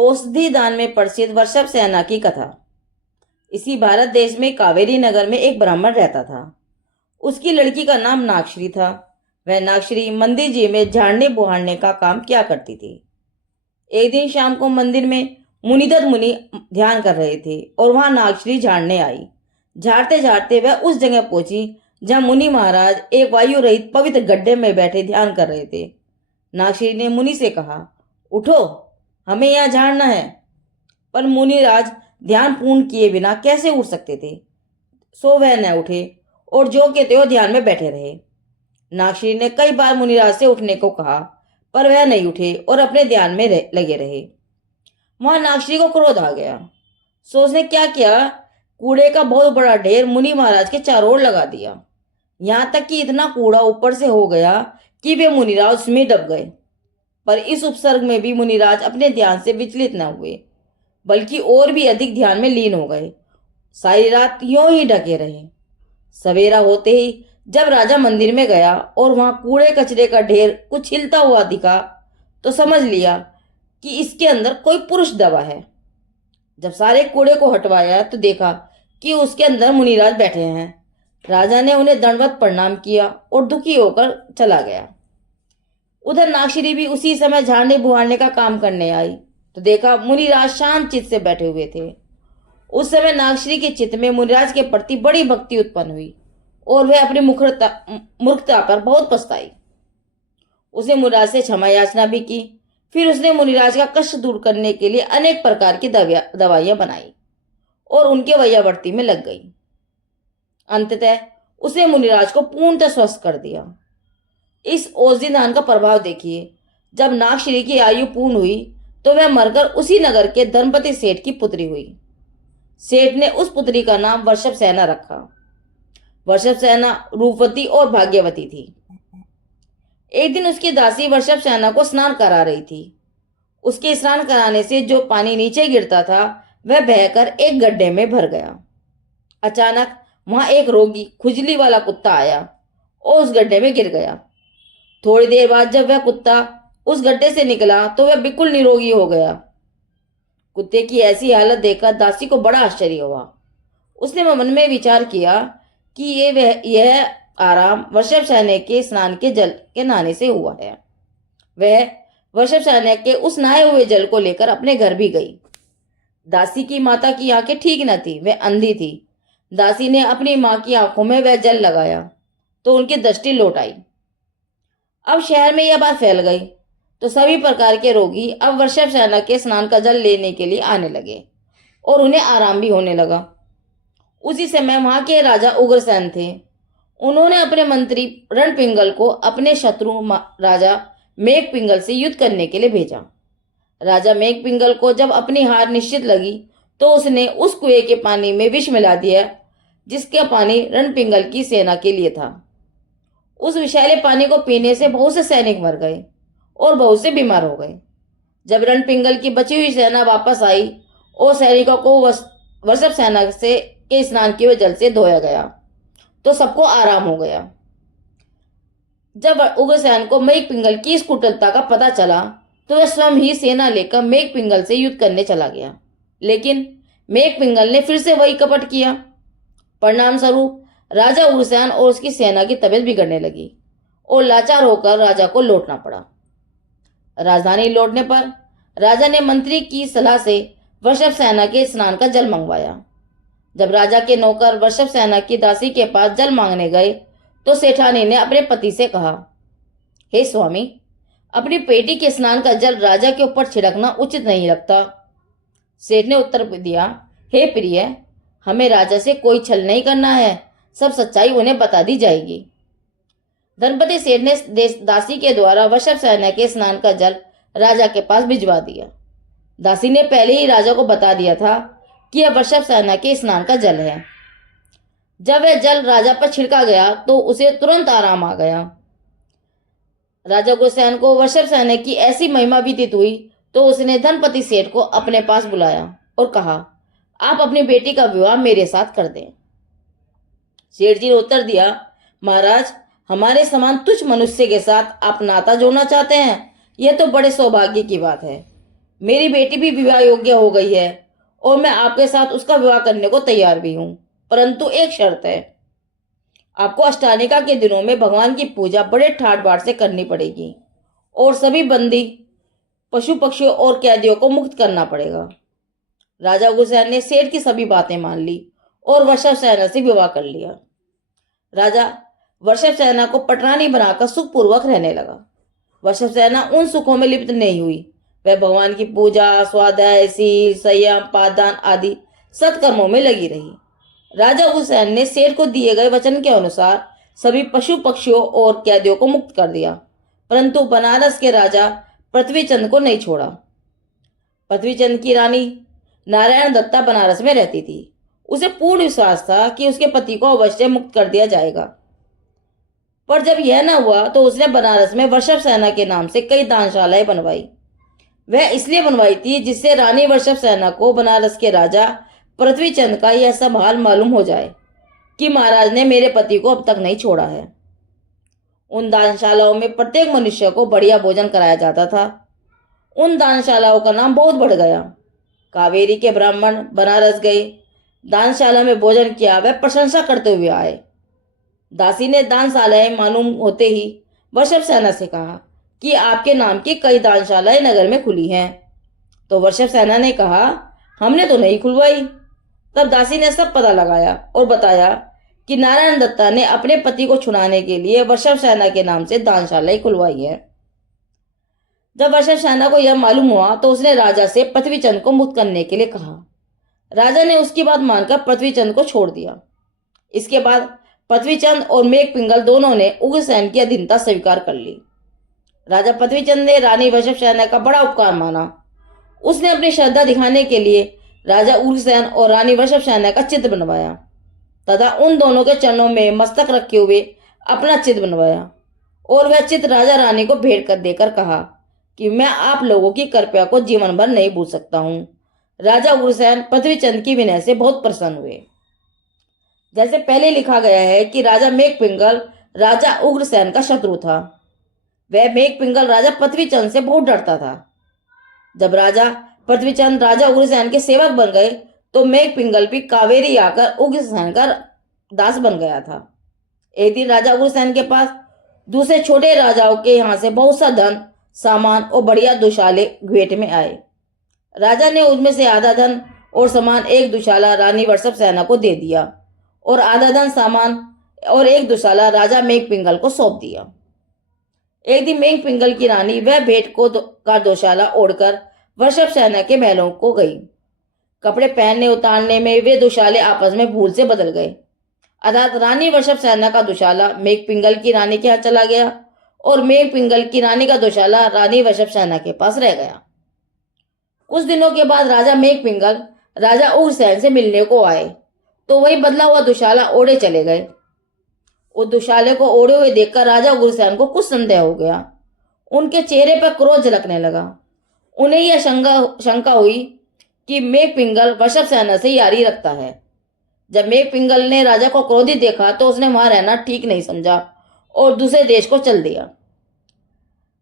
औषधि दान में प्रसिद्ध वृषभ सेना की कथा। इसी भारत देश में कावेरी नगर में एक ब्राह्मण रहता था। उसकी लड़की का नाम नागश्री था। वह नागश्री मंदिर जी में झाड़ने बुहारने का काम किया करती थी। एक दिन शाम को मंदिर में मुनिदत्त मुनि ध्यान कर रहे थे और वहां नागश्री झाड़ने आई। झाड़ते झाड़ते वह उस जगह पहुंची जहां मुनि महाराज एक वायु रहित पवित्र गड्ढे में बैठे ध्यान कर रहे थे। नागश्री ने मुनि से कहा, उठो, हमें यहाँ झाड़ना है। पर मुनिराज ध्यान पूर्ण किए बिना कैसे उठ सकते थे, सो वह न उठे और जो के त्यों ध्यान में बैठे रहे। नागश्री ने कई बार मुनिराज से उठने को कहा, पर वह नहीं उठे और अपने ध्यान में लगे रहे। वहां नागश्री को क्रोध आ गया। सो उसने क्या किया, कूड़े का बहुत बड़ा ढेर मुनि महाराज के चारों ओर लगा दिया। यहां तक कि इतना कूड़ा ऊपर से हो गया कि वे मुनिराज उसमें दब गए। पर इस उपसर्ग में भी मुनिराज अपने ध्यान से विचलित न हुए, बल्कि और भी अधिक ध्यान में लीन हो गए। सारी रात यूं ही ढके रहे। सवेरा होते ही जब राजा मंदिर में गया और वहां कूड़े कचरे का ढेर कुछ हिलता हुआ दिखा, तो समझ लिया कि इसके अंदर कोई पुरुष दबा है। जब सारे कूड़े को हटवाया तो देखा कि उसके अंदर मुनिराज बैठे हैं। राजा ने उन्हें दंडवत प्रणाम किया और दुखी होकर चला गया। उधर नागश्री भी उसी समय झाड़ने बुहारने का काम करने आई तो देखा मुनिराज शांत चित्त से बैठे हुए थे। उस समय नागश्री के चित्त में मुनिराज के प्रति बड़ी भक्ति उत्पन्न हुई और वह अपनी मूर्खता पर बहुत पछताई। उसने मुनिराज से क्षमा याचना भी की। फिर उसने मुनिराज का कष्ट दूर करने के लिए अनेक प्रकार की दवाइयां बनाई और उनके वैयावर्ती में लग गई। अंततः उसने मुनिराज को पूर्णतः स्वस्थ कर दिया। इस औषधि दान का प्रभाव देखिए। जब नागश्री की आयु पूर्ण हुई तो वह मरकर उसी नगर के धर्मपति सेठ की पुत्री हुई। सेठ ने उस पुत्री का नाम वृषभ सेना रखा। वृषभ सेना रूपवती और भाग्यवती थी। एक दिन उसकी दासी वृषभ सेना को स्नान करा रही थी। उसके स्नान कराने से जो पानी नीचे गिरता था वह बहकर एक गड्ढे में भर गया। अचानक वहां एक रोगी खुजली वाला कुत्ता आया और उस गड्ढे में गिर गया। थोड़ी देर बाद जब वह कुत्ता उस गड्ढे से निकला तो वह बिल्कुल निरोगी हो गया। कुत्ते की ऐसी हालत देखकर दासी को बड़ा आश्चर्य हुआ। उसने मन में विचार किया कि यह आराम वृषभ सेना के स्नान के जल के नहाने से हुआ है। वह वृषभ सेना के उस नहाए हुए जल को लेकर अपने घर भी गई। दासी की माता की आंखें ठीक न थी, वह अंधी थी। दासी ने अपनी मां की आंखों में वह जल लगाया तो उनकी दृष्टि लौट आई। अब शहर में यह बात फैल गई तो सभी प्रकार के रोगी अब वृषभ सेना के स्नान का जल लेने के लिए आने लगे और उन्हें आराम भी होने लगा। उसी समय वहां के राजा उग्रसेन थे। उन्होंने अपने मंत्री रणपिंगल को अपने शत्रु राजा मेघपिंगल से युद्ध करने के लिए भेजा। राजा मेघपिंगल को जब अपनी हार निश्चित लगी तो उसने उस कुएं के पानी में विष मिला दिया जिसका पानी रणपिंगल की सेना के लिए था। उस विषैले पानी को पीने से बहुत से सैनिक मर गए और बहुत से बीमार हो गए। जब रणपिंगल की बची हुई सेना वापस आई और सैनिकों को वृषभ सेना से के स्नान किए हुए जल से धोया गया तो सबको आराम हो गया। जब उग्रसेन को मेघपिंगल की इस कुटिलता का पता चला तो वह स्वयं ही सेना लेकर मेघपिंगल से युद्ध करने चला गया। लेकिन मेघपिंगल ने फिर से वही कपट किया। परिणाम स्वरूप राजा उग्रसेन और उसकी सेना की तबीयत बिगड़ने लगी और लाचार होकर राजा को लौटना पड़ा। राजधानी लौटने पर राजा ने मंत्री की सलाह से वृषभ सेना के स्नान का जल मंगवाया। जब राजा के नौकर वृषभ सेना की दासी के पास जल मांगने गए तो सेठानी ने अपने पति से कहा, हे स्वामी, अपनी बेटी के स्नान का जल राजा के ऊपर छिड़कना उचित नहीं लगता। सेठ ने उत्तर दिया, हे प्रिय, हमें राजा से कोई छल नहीं करना है, सब सच्चाई उन्हें बता दी जाएगी। धनपति सेठ ने दासी के द्वारा वृषभ सेना के स्नान का जल राजा के पास भिजवा दिया। दासी ने पहले ही राजा को बता दिया था कि यह वृषभ सेना के स्नान का जल है। जब वह जल राजा पर छिड़का गया तो उसे तुरंत आराम आ गया। राजा उग्रसेन को वृषभ सेना की ऐसी महिमा विदित हुई तो उसने धनपति सेठ को अपने पास बुलाया और कहा, आप अपनी बेटी का विवाह मेरे साथ कर दें। सेठ जी ने उत्तर दिया, महाराज, हमारे समान तुच्छ मनुष्य के साथ आप नाता जोड़ना चाहते हैं, यह तो बड़े सौभाग्य की बात है। मेरी बेटी भी विवाह योग्य हो गई है और मैं आपके साथ उसका विवाह करने को तैयार भी हूं, परंतु एक शर्त है। आपको अष्टानिका के दिनों में भगवान की पूजा बड़े ठाट बाट से करनी पड़ेगी और सभी बंदी, पशु पक्षियों और कैदियों को मुक्त करना पड़ेगा। राजा उग्रसेन ने सेठ की सभी बातें मान ली और वृषभसेना से विवाह कर लिया। राजा वृषभसेना को पटरानी बनाकर सुखपूर्वक रहने लगा। वृषभसेना उन सुखों में लिप्त नहीं हुई। वह भगवान की पूजा, स्वाध्याय, शील, संयम, पाठदान आदि सत्कर्मों में लगी रही। राजा उग्रसेन ने सेठ को दिए गए वचन के अनुसार सभी पशु पक्षियों और कैदियों को मुक्त कर दिया, परंतु बनारस के राजा पृथ्वीचंद को नहीं छोड़ा। पृथ्वीचंद की रानी नारायण दत्ता बनारस में रहती थी। उसे पूर्ण विश्वास था कि उसके पति को अवश्य मुक्त कर दिया जाएगा, पर जब यह न हुआ तो उसने बनारस में वृषभसेना के नाम से कई दानशालाएं बनवाई। वह इसलिए बनवाई थी जिससे रानी वृषभसेना को बनारस के राजा पृथ्वीचंद का यह सब हाल मालूम हो जाए कि महाराज ने मेरे पति को अब तक नहीं छोड़ा है। उन दानशालाओं में प्रत्येक मनुष्य को बढ़िया भोजन कराया जाता था। उन दानशालाओं का नाम बहुत बढ़ गया। कावेरी के ब्राह्मण बनारस गए, दानशाला में भोजन किया, वह प्रशंसा करते हुए आए। दासी ने दानशालाएं मालूम होते ही वृषभसेना से कहा कि आपके नाम की कई दानशालाएं नगर में खुली हैं। तो वृषभसेना ने कहा, हमने तो नहीं खुलवाई। तब दासी ने सब पता लगाया और बताया कि नारायण दत्ता ने अपने पति को छुड़ाने के लिए वृषभसेना के नाम से दानशालाएं खुलवाई है। जब वृषभसेना को यह मालूम हुआ तो उसने राजा से पृथ्वीचंद को मुक्त करने के लिए कहा। राजा ने उसकी बात मानकर पृथ्वीचंद को छोड़ दिया। इसके बाद पृथ्वीचंद और मेघ पिंगल दोनों ने उग्रसेन की अधीनता स्वीकार कर ली। राजा पृथ्वीचंद ने रानी वृषभसेना का बड़ा उपकार माना। उसने अपनी श्रद्धा दिखाने के लिए राजा उग्रसेन और रानी वृषभसेना का चित्र बनवाया तथा उन दोनों के चरणों में मस्तक रखे हुए अपना चित्र बनवाया और वह चित्र राजा रानी को भेंट कर देकर कहा कि मैं आप लोगों की कृपया को जीवन भर नहीं भूल सकता हूँ। राजा उग्रसेन पृथ्वीचंद की विनय से बहुत प्रसन्न हुए। जैसे पहले लिखा गया है कि राजा मेघ पिंगल राजा उग्रसेन का शत्रु था। वह मेघ पिंगल राजा पृथ्वीचंद से बहुत डरता था। जब राजा पृथ्वीचंद राजा उग्रसेन के सेवक बन गए तो मेघ पिंगल भी कावेरी आकर उग्रसेन का दास बन गया था। एक दिन राजा उग्रसेन के पास दूसरे छोटे राजाओं के यहाँ से बहुत सा धन, सामान और बढ़िया दुशाले भेंट में आए। राजा ने उनमें से आधा धन और सामान एक दुशाला रानी वृषभसेना को दे दिया और आधा धन, सामान और एक दुशाला राजा मेघ पिंगल को सौंप दिया। एक दिन मेघ पिंगल की रानी वह भेंट का दोशाला ओढ़कर वृषभसेना के महलों को गई। कपड़े पहनने उतारने में वे दुशाले आपस में भूल से बदल गए, अर्थात रानी वृषभसेना का दुशाला मेघ पिंगल की रानी के हाथ चला गया और मेघ पिंगल की रानी का दुशाला रानी वृषभसेना के पास रह गया। कुछ दिनों के बाद राजा मेघ पिंगल राजा उग्रसेन से मिलने को आए तो वही बदला हुआ दुशाला ओढ़े चले गए। उस दुशाले को ओढ़े हुए देखकर राजा उग्रसेन को कुछ संदेह हो गया। उनके चेहरे पर क्रोध झलकने लगा। उन्हें यह शंका हुई कि मेघ पिंगल वृषभसेना से यारी रखता है। जब मेघ पिंगल ने राजा को क्रोधित देखा तो उसने वहां रहना ठीक नहीं समझा और दूसरे देश को चल दिया।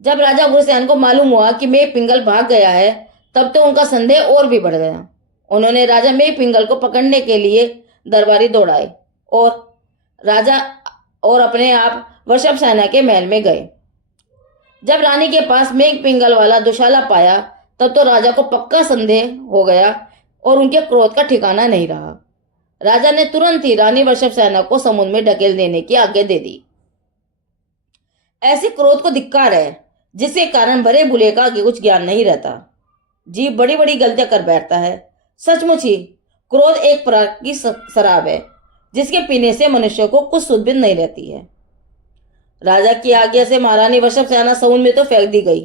जब राजा उग्रसेन को मालूम हुआ कि मेघ पिंगल भाग गया है तब तो उनका संदेह और भी बढ़ गया। उन्होंने राजा मेघ पिंगल को पकड़ने के लिए दरबारी दौड़ाए और राजा और अपने आप वृषभसेना के महल में गए। जब रानी के पास मेघ पिंगल वाला दुशाला पाया तब तो राजा को पक्का संदेह हो गया और उनके क्रोध का ठिकाना नहीं रहा। राजा ने तुरंत ही रानी वृषभसेना को समुद्र में ढकेल देने की आज्ञा दे दी। ऐसे क्रोध को धिक्कार है जिसके कारण भरे भुले का आगे कुछ ज्ञान नहीं रहता। जीव बड़ी बड़ी गलतियां कर बैठता है। सचमुच ही क्रोध एक प्रकार की शराब है जिसके पीने से मनुष्य को कुछ सुध भी नहीं रहती है। राजा की आज्ञा से महारानी वृषभसेना समुद्र में तो फेंक दी गई,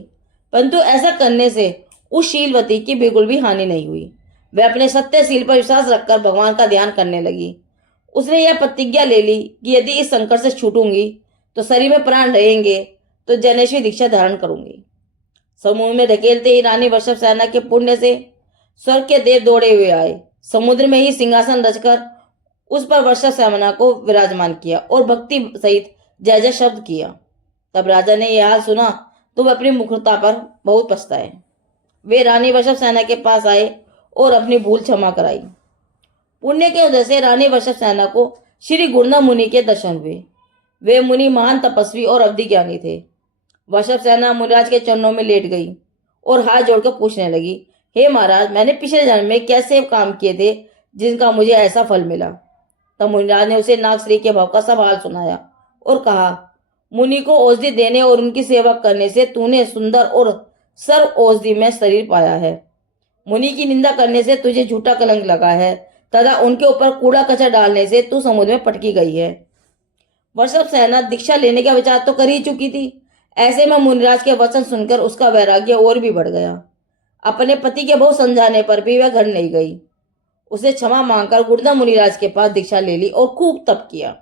परंतु ऐसा करने से उस शीलवती की बिल्कुल भी हानि नहीं हुई। वह अपने सत्यशील पर विश्वास रखकर भगवान का ध्यान करने लगी। उसने यह प्रतिज्ञा ले ली कि यदि इस संकट से छूटूंगी तो शरीर में प्राण रहेंगे तो जनेश्वरी दीक्षा धारण करूंगी। समुद्र में धकेलते ही रानी वृषभसेना के पुण्य से स्वर्ग के देव दौड़े हुए आए। समुद्र में ही सिंहासन रचकर उस पर वृषभसेना को विराजमान किया और भक्ति सहित जय जय शब्द किया। तब राजा ने यह हाल सुना तो वह अपनी मूर्खता पर बहुत पछताए। वे रानी वृषभ सेना के पास आए और अपनी भूल क्षमा कराई। पुण्य के उदय से रानी वृषभ सेना को श्री गुरुनाथ मुनि के दर्शन हुए। वे मुनि महान तपस्वी और अवधि ज्ञानी थे। वृषभ सेना मुनिराज के चरणों में लेट गई और हाथ जोड़कर पूछने लगी, हे महाराज, मैंने पिछले जन्म में कैसे काम किए थे जिनका मुझे ऐसा फल मिला। तब मुनिराज ने उसे नागश्री के भाव का सब हाल सुनाया और कहा, मुनि को औषधि देने और उनकी सेवा करने से तूने सुंदर और सर्व औषधि में शरीर पाया है। मुनि की निंदा करने से तुझे झूठा कलंक लगा है तथा उनके ऊपर कूड़ा कचरा डालने से तू समुद्र में पटकी गई है। वृषभ सेना दीक्षा लेने का विचार तो कर ही चुकी थी। ऐसे में मुनिराज के वचन सुनकर उसका वैराग्य और भी बढ़ गया। अपने पति के बहुत समझाने पर भी वह घर नहीं गई। उसे क्षमा मांगकर गुरुनाथ मुनिराज के पास दीक्षा ले ली और खूब तप किया।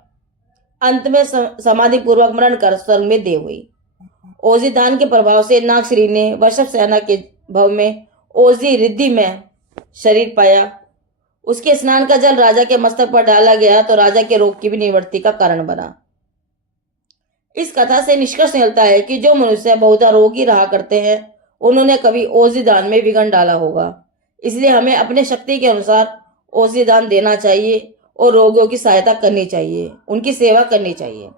अंत में समाधि पूर्वक मरण कर स्वर्ग में देव हुई। औषधि दान के प्रभाव से नागश्री ने वृषभ सेना के भव में औषधि रिद्धि में शरीर पाया। उसके स्नान का जल राजा के मस्तक पर डाला गया तो राजा के रोग की भी निवृत्ति का कारण बना। इस कथा से निष्कर्ष निकलता है कि जो मनुष्य बहुधा रोगी रहा करते हैं उन्होंने कभी औषधि दान में विघ्न डाला होगा। इसलिए हमें अपने शक्ति के अनुसार औषधि दान देना चाहिए और रोगियों की सहायता करनी चाहिए, उनकी सेवा करनी चाहिए।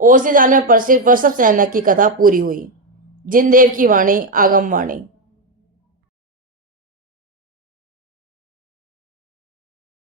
औषधि दान में प्रसिद्ध वृषभ सेना की कथा पूरी हुई। जिनदेव की वाणी आगम वाणी।